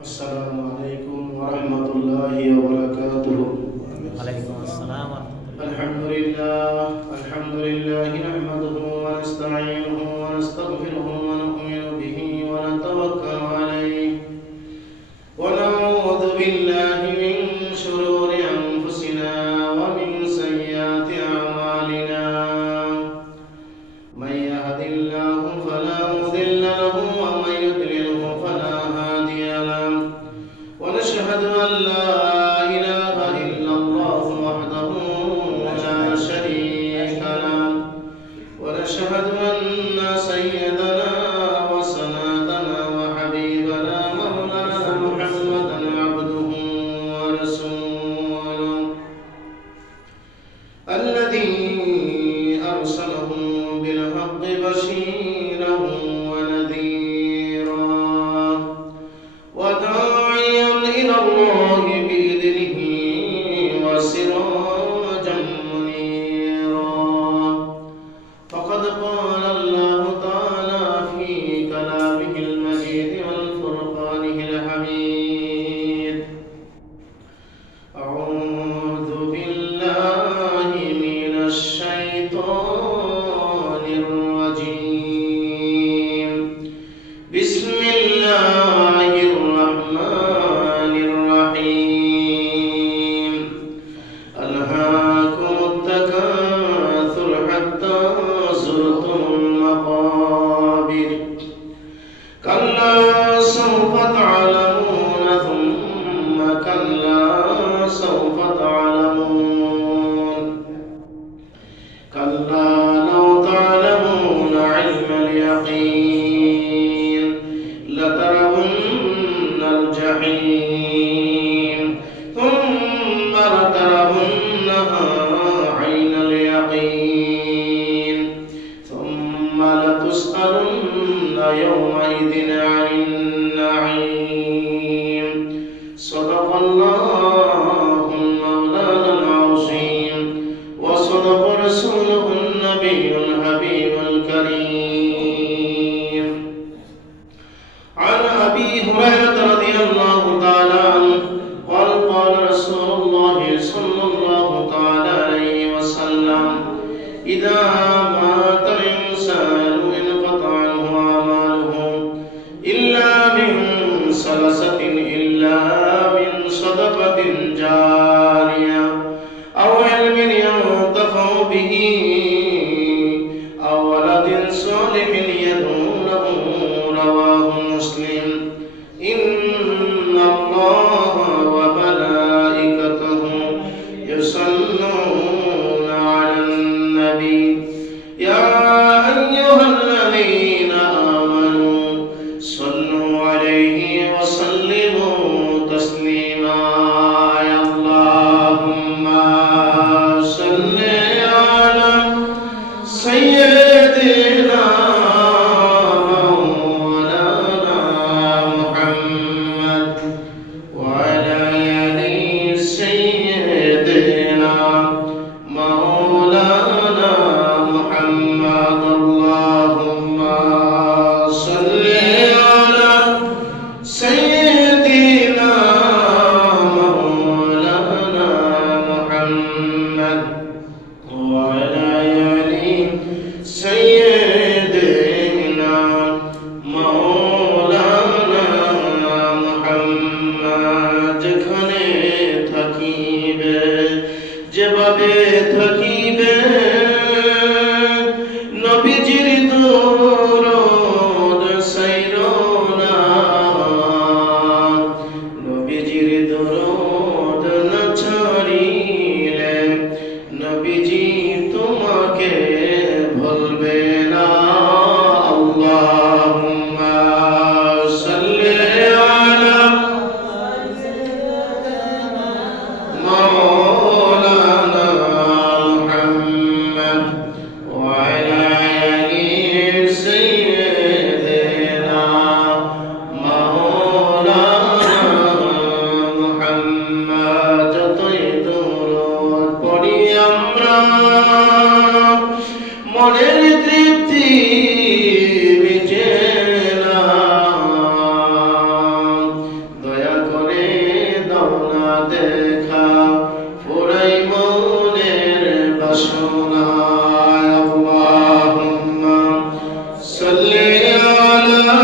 আসসালামু আলাইকুম ওয়া রাহমাতুল্লাহি ওয়া বারাকাতুহু। ওয়ালাইকুম আসসালাম ওয়া রাহমাতুল্লাহ। আলহামদুলিল্লাহি নাহমাদুহু ওয়া নাস্তাঈনুহু ওয়া নাস্তাগফিরুহু ওয়া নু'মিনু বিহি ওয়া নাতাওয়াক্কালু আলাইহি ওয়া না'উযু বিল্লাহি মিন শুরুরি আনফুসিনা ওয়া মিন sayyiati a'malina। من يهد الله فلا مضل له ومن يضلله فلا هادي له ونشهد أن لا إله إلا الله وحده لا شريك له ونشهد أن سيدنا وسندنا وحبيبنا مولانا محمدا عبده ورسوله الذي أرسله بالحق بشيرا ونذيرا وداعيا إلى الله بإذنه وسراجا منيرا فقد قال الله تعالى في كلامه المجيد والفرقانه الحميد أعوذ بالله من الشيطان الرجيم بسم الله الرحمن الرحيم ألهاكم التكاثر حتى زرتم المقابر كلا سوف تعلمون ثم كلا سوف تعلمون كلا لو تعلمون علم اليقين لترون الجحيم ثم لترونها عين اليقين ثم لتسألن يومئذ عن النعيم صدق الله مولانا العظيم وصدق رسوله النبي الحبيب الكريم عن أبي هريرة رضي الله تعالى দেখা ফুরাই মনের বাসনা আল্লাহুম্মা সাল্লি আলা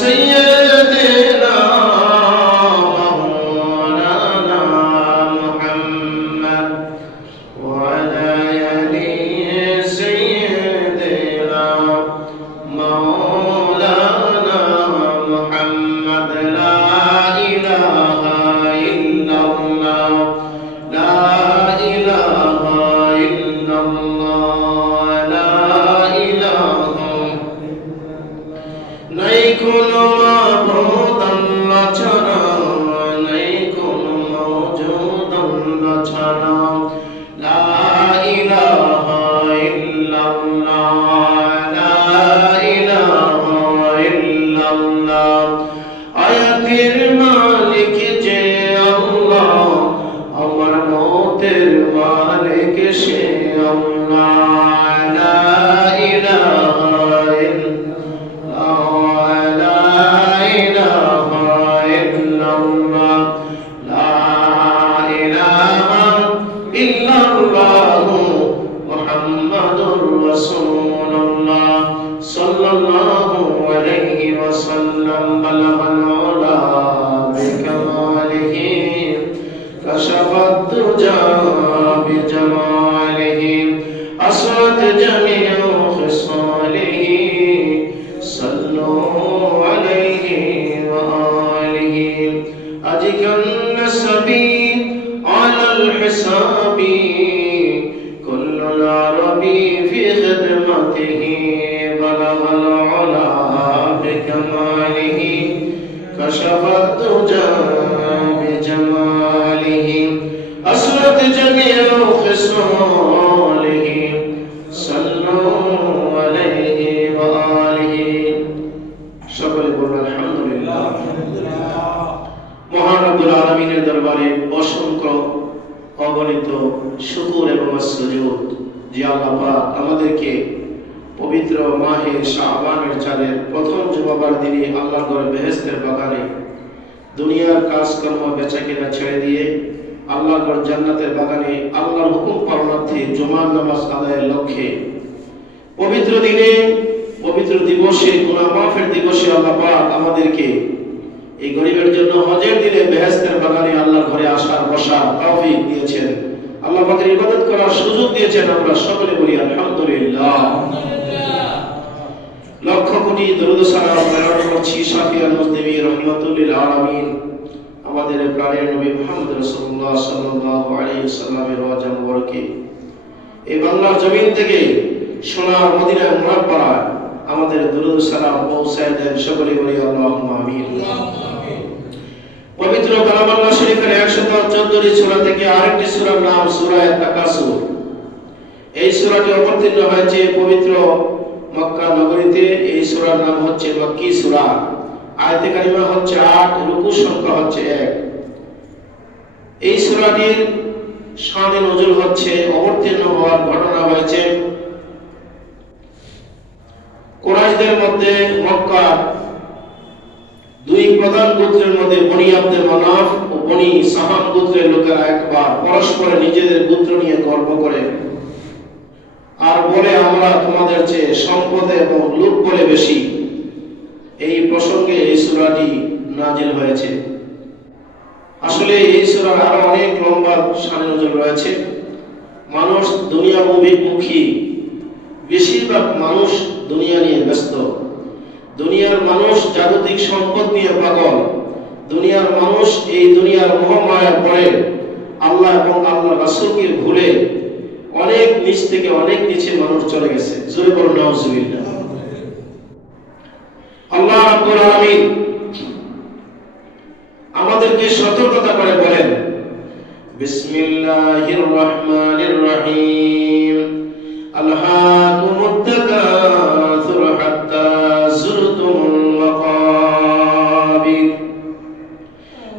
সাইয়্যিদিনা মাওলানা মুহাম্মদ ওয়া আলা আলি সাইয়্যিদিনা মাওলানা মুহাম্মদ লা ইলাহা ইল্লাল্লাহ লা ইলাহা ইল্লাল্লাহ লা ইলাহা নাই কোনো মাবুদ আল্লাহ ছাড়া নাই কোনো মাওজুদ আল্লাহ ছাড়া লা ইলাহা ইল্লাল্লাহ লা ইলাহা ইল্লাল্লাহ আয়াতের মালিক যে আল্লাহ আমার মতের মালিক সে আল্লাহ লা ইলাহা ইল্লাল্লাহ লা ইলাহা ইল্লাল্লাহ লা ইলাহা ইল্লাল্লাহ মুহাম্মাদুর রাসূলুল্লাহ সাল্লাল্লাহু আলাইহি ওয়াসাল্লাম বালাগাল উলা বিকামালিহি কাশাফাত দুজা বিজামালিহি আসরাত জামিউ খিসালিহি সাল্লু আলাইহি ওয়া আলিহি আজিকান নাসবি আলাল হিসাবি কুল্লুল আরবি ফি খিদমাতিহি বালাগাল উলা বিকামালিহি কাশাফাত দুজা বিজামালিহি আসরাত জামিউ খিসালিহি সাল্লু আলাইহি ওয়া আলিহি সকলে বলুন আলহামদুলিল্লাহ। মহান রব্বুল আলামিনের দরবারে অসংখ্য অগণিত শুকর এবং সুজুদ যে আল্লাহ পাক আমাদেরকে পবিত্র মাহে শাবানের চাঁদের প্রথম জুমাবার দিনে আল্লাহর ঘরে বেহেশতের বাগানে দুনিয়ার কাজকর্ম বেচাকেনা ছেড়ে দিয়ে আল্লাহর ঘর জান্নাতের বাগানে আল্লাহর হুকুম পালনার্থে জুমার নামাজ আদায়ের লক্ষ্যে পবিত্র দিনে পবিত্র দিবসে গুনাহ মাফের দিবসে আল্লাহ পাক আমাদেরকে এই গরিবের জন্য হজের দিনে বেহেশতের বাগানে আল্লাহর ঘরে আসার বসার তৌফিক দিয়েছেন, আল্লাহ পাকের ইবাদত করার সুযোগ দিয়েছেন। আমরা সকলে বলি আলহামদুলিল্লাহ। লক্ষ কোটি দরুদ সালাম প্রেরণ করছি শাফিউল মুজনিবিন রাহমাতুল লিল আলামিন আমাদের প্রাণের নবী মুহাম্মদ রাসূলুল্লাহ সাল্লাল্লাহু আলাইহি ওয়াসাল্লামের রওজা মুবারকে এই বাংলার জমিন থেকে সোনার মদিনা মুনাওয়ারা আমাদের দরুদ সালাম পৌঁছায় দেন। সকলে বলি আল্লাহুম্মা আমিন। পবিত্র কালামাল্লাহ শরীফের 114টি সূরা থেকে আরেকটি সূরার নাম সূরা তাকাসুর। এই সূরাটি অবতীর্ণ হয়েছে পবিত্র মক্কা নগরীতে। এই সূরার নাম হচ্ছে মক্কি সূরা। আয়াতে কারিমা হচ্ছে 8, রুকু সংখ্যা হচ্ছে 1। এই সূরাটির শানে নজুল হচ্ছে অবতীর্ণ হওয়ার ঘটনা হয়েছে কুরাইশদের মধ্যে মক্কার দুই প্রধান গোত্রের মধ্যে বনি আব্দুল মানাফ ও বনি সাহাম গোত্রের লোকেরা একবার পরস্পরে নিজেদের গোত্র নিয়ে গর্ব করে আর বলে আমরা তোমাদের চেয়ে সম্পদে এবং লোক বলে বেশি। এই প্রসঙ্গে এই সূরাটি নাজিল হয়েছে। আসলে এই সূরার আরো অনেক লম্বা শানে নজুল রয়েছে। মানুষ দুনিয়ামুখী, বেশিরভাগ মানুষ দুনিয়া নিয়ে ব্যস্ত। দুনিয়ার মানুষ জাগতিক সম্পদ নিয়ে পাগল। দুনিয়ার মানুষ এই দুনিয়ার মোহমায়া পড়ে আল্লাহ এবং আল্লাহ রাসূলকে ভুলে অনেক নিচ থেকে অনেক নিচে মানুষ চলে গেছে। জোরে বলুন নাউজুবিল্লাহ। আল্লাহ রাব্বুল আলামিন আমাদেরকে সতর্কতা করে বলেন, বিসমিল্লাহির রহমানির রহিম, আলহাকুমুত তাকাসুর হাত্তা যুরতুমুল মাকাবির।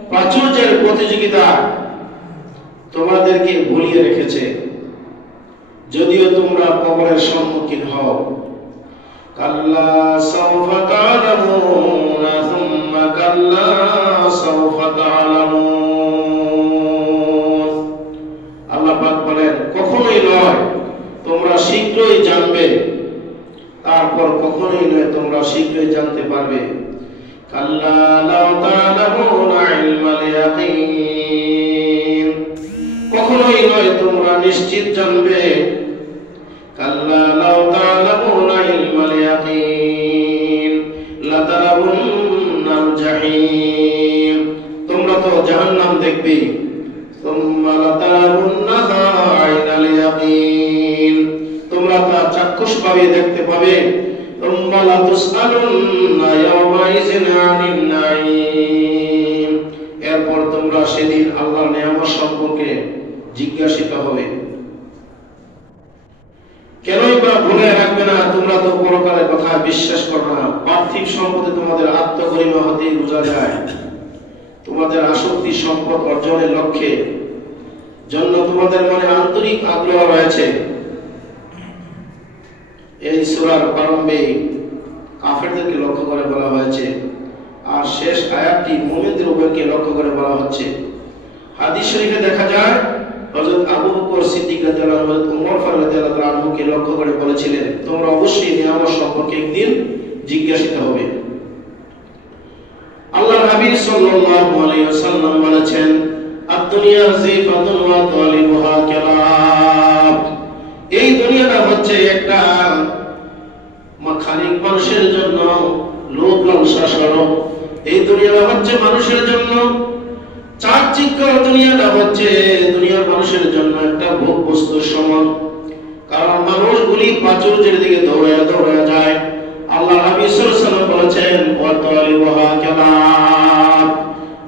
প্রাচুর্যের প্রতিযোগিতা তোমাদেরকে ভুলিয়ে রেখেছে, যদিও তোমরা কবরের সম্মুখীন হও। কাল্লা সাওফা তা'লামুনা সুম্মা কাল্লা সাওফা তা'লামুন। কখনোই নয়, তোমরা শীঘ্রই জানতে পারবে। কাল্লা লাউ তা'লামুনা ইলমাল ইয়াকিন, কখনোই নয় তোমরা নিশ্চিত জানবে। কাল্লা লাউ তা'লামুনা ইলমাল ইয়াকিন লাতারাবুন্নাল জাহিম, তোমরা তো জাহান্নাম দেখবে। সুম্মা লাতারাবুন্নাহা আইনাল ইয়াকিন, তোমরা তা চাক্ষুষভাবে দেখতে পাবে। সুম্মা লাতুসআলুন্না ইয়াওমাইযিন আনিন নাঈম, এরপর তোমরা সেদিন আল্লাহর নিয়ামত সম্পর্কে জিজ্ঞাসিত হবে। কেনই বা ভুলে রাখবে না? তোমরা তো পরকালের কথা বিশ্বাস করো না। পার্থিব সম্পদে তোমাদের আত্মগরিমা হতে বোঝা যায়। তোমাদের আসক্তি সম্পদ অর্জনের লক্ষ্যে জন্য তোমাদের মনে আন্তরিক আগ্রহ রয়েছে। এই সূরার প্রারম্ভে কাফেরদেরকে লক্ষ্য করে বলা হয়েছে, আর শেষ আয়াতটি মুমিনদের উভয়কে লক্ষ্য করে বলা হচ্ছে। হাদিস শরীফে দেখা যায় হযরত আবু বকর সিদ্দিক রাদিয়াল্লাহু আনহু হযরত ওমর ফারুক রাদিয়াল্লাহু আনহুকে লক্ষ্য করে বলেছিলেন, তোমরা অবশ্যই নিয়ামত সম্পর্কে একদিন জিজ্ঞাসিত হবে। আল্লাহ নবী সাল্লাল্লাহু আলাইহি ওয়াসাল্লাম বলেছেন, আদ-দুনিয়া জিফাতুন ওয়া তালিবুহা কালাব, এই দুনিয়াটা হচ্ছে একটা খানিক মানুষের জন্য লোভ লালসা স্বরূপ। এই দুনিয়াটা হচ্ছে মানুষের জন্য চাকচিক্য, দুনিয়াটা হচ্ছে দুনিয়ার মানুষের জন্য একটা ভোগ বস্তুর সমান। কারণ মানুষগুলি প্রাচুর্যের দিকে দৌড়ায় দৌড়ায় যায়। আল্লাহ নবী সাল্লাল্লাহু আলাইহি ওয়াসাল্লাম বলেছেন, ওয়া তালিবুহা কালাব,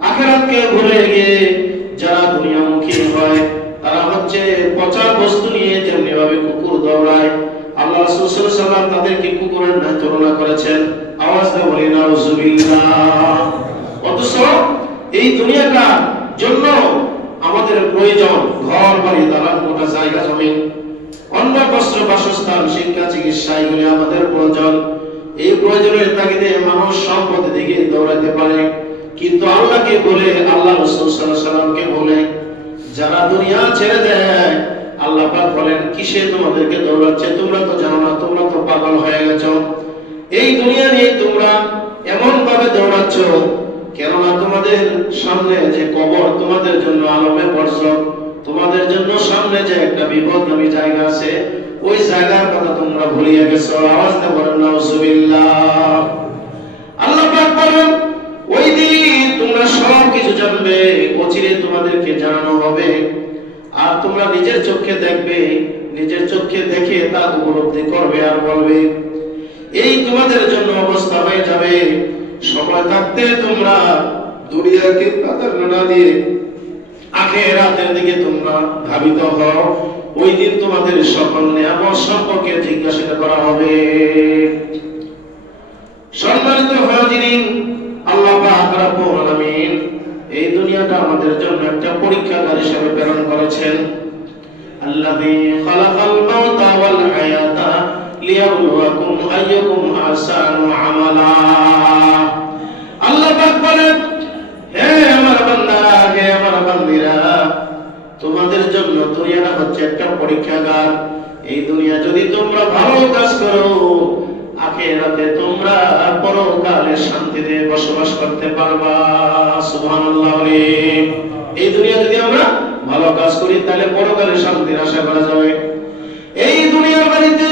আখিরাতকে ভুলে গিয়ে যারা দুনিয়ামুখী হয় তারা হচ্ছে পচা বস্তু নিয়ে যেমনি ভাবে কুকুর দৌড়ায়, আল্লাহ রাসূল সাল্লাল্লাহু আলাইহি ওয়াসাল্লাম তাদেরকে কুকুরের ন্যায় তুলনা করেছেন। আওয়াজ দিয়ে বলি নাউযুবিল্লাহ। অথচ এই দুনিয়াটা জন্য আমাদের প্রয়োজন ঘর বাড়ি দালান কোঠা জায়গা জমি, অন্ন বস্ত্র বাসস্থান শিক্ষা চিকিৎসা, এগুলি আমাদের প্রয়োজন। এই প্রয়োজনের তাগিদে মানুষ সম্পদের দিকে দৌড়াতে পারে, কিন্তু আল্লাহকে বলে, আল্লাহ রাসূল সাল্লাল্লাহু আলাইহি ওয়াসাল্লামকে বলে যারা দুনিয়া ছেড়ে দেয়, আল্লাহ পাক বলেন কিসে তোমাদেরকে দৌড়াচ্ছে? তোমরা তো জানো না, তোমরা তো পাগল হয়ে গেছো। এই দুনিয়া নিয়ে তোমরা এমন ভাবে দৌড়াচ্ছ, কেননা তোমাদের সামনে যে কবর তোমাদের জন্য আলমে বর্ষক, তোমাদের জন্য সামনে যে একটা বিপদগামী জায়গা আছে, ওই জায়গার কথা তোমরা ভুলিয়ে গেছো। আওয়াজ দিয়ে বলেন নাউযুবিল্লাহ। আল্লাহ পাক বলেন ওই দিন তোমরা সব কিছু জানবে, অচিরে তোমাদেরকে জানানো হবে, আর তোমরা নিজের চোখে দেখবে, নিজের চোখে দেখে তা উপলব্ধি করবে আর বলবে। এই তোমাদের জন্য অবস্থা হয়ে যাবে। সময় থাকতে তোমরা দুনিয়াকে প্রাধান্য না দিয়ে আখিরাতের দিকে তোমরা ধাবিত হও। ওই দিন তোমাদের সকল নিয়ামত সম্পর্কে জিজ্ঞাসা করা হবে। সম্মানিত হাজিরিন, আল্লাহ পাক রব্বুল আলামিন এই দুনিয়াটা আমাদের জন্য একটা পরীক্ষাগার হিসেবে প্রেরণ করেছেন। আল্লাযী খালাকাল মাউতা ওয়াল হায়াতা লিয়াবলুয়াকুম আইয়ুকুম আহসানু আমালা। আল্লাহ পাক বলেন, হে আমার বান্দা, হে আমার বান্দীরা, তোমাদের জন্য দুনিয়াটা হচ্ছে একটা পরীক্ষাগার। এই দুনিয়া যদি তোমরা ভালো কাজ করো, আখিরাতে তোমরা পরকালে শান্তিতে বসবাস করতে পারবা। সুবহানাল্লাহ। এই দুনিয়া যদি আমরা ভালো কাজ করি তাহলে পরকালে শান্তির আশা করা যাবে। এই দুনিয়ার বাড়িতে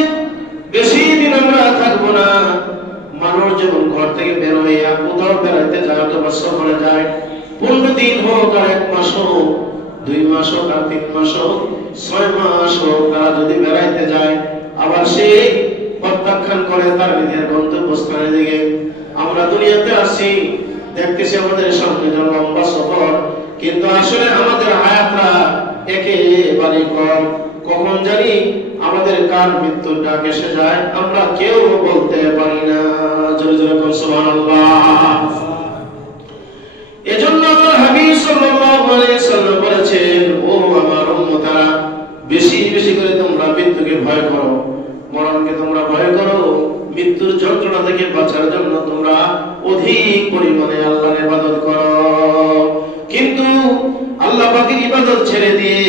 বেশি দিন আমরা থাকবো না। মানুষ যেমন ঘর থেকে বের হইয়া কোথাও বেড়াইতে যায় অথবা সফরে যায়, 15 দিন হোক আর 1 মাস হোক, 2 মাস হোক আর 3 মাস হোক, 6 মাস হোক, তারা যদি বেড়াইতে যায় আবার সে প্রত্যাখ্যান করে তার নিজের গন্তব্যস্থানের দিকে। আমরা দুনিয়াতে আসি, দেখতেছি আমাদের সামনে লম্বা সফর, কিন্তু আসলে আমাদের হায়াতটা একেবারে কম। কখন জানি আমাদের কার মৃত্যুর ডাক এসে যায় আমরা কেউ বলতে পারি না। জোরে জোরে বলুন সুবহানাল্লাহ। এজন্য আল্লাহর হাবিব সাল্লাল্লাহু আলাইহি ওয়াসাল্লাম বলেছেন, ও আমার উম্মতারা, বেশি বেশি করে তোমরা মৃত্যুকে ভয় করো, মরণকে তোমরা ভয় করো। মৃত্যুর যন্ত্রণা থেকে বাঁচার জন্য তোমরা অধিক পরিমাণে আল্লাহর ইবাদত করো। কিন্তু আল্লাহ পাকের ইবাদত ছেড়ে দিয়ে